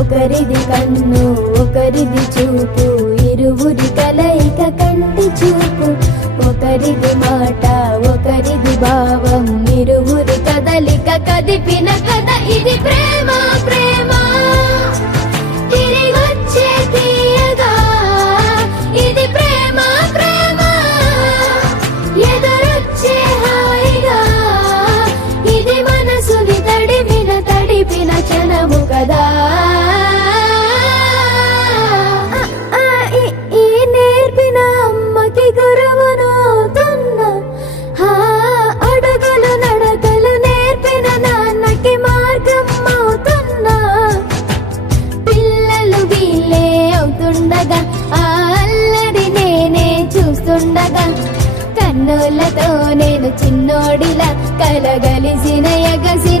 ఒకరిది కన్ను ఒకరిది చూపు, ఇరువురి కలయిక కంటి చూపు. ఒకరిది మాట ఒకరిది భావం, ఇరువురి కదలిక కదిపిన కథ ఇది ప్రేమ. ప్రేమ తిరిగొచ్చే తీయగా ఇది ప్రేమ. ప్రేమ ఎదురొచ్చే హాయిగా ఇది మనసుని తడిపిన క్షణము కదా. నేర్పిన అమ్మకి గురువునవుతున్నా, అడుగులు నడకలు నేర్పిన నాన్నకి మార్గం అవుతున్నా. పిల్లలు వీళ్ళే అవుతుండగా ఆ అల్లరి నేనే చూస్తుండగా, కన్నులతో నేను చిన్నోడిలా కలగలిసిన ఎగసి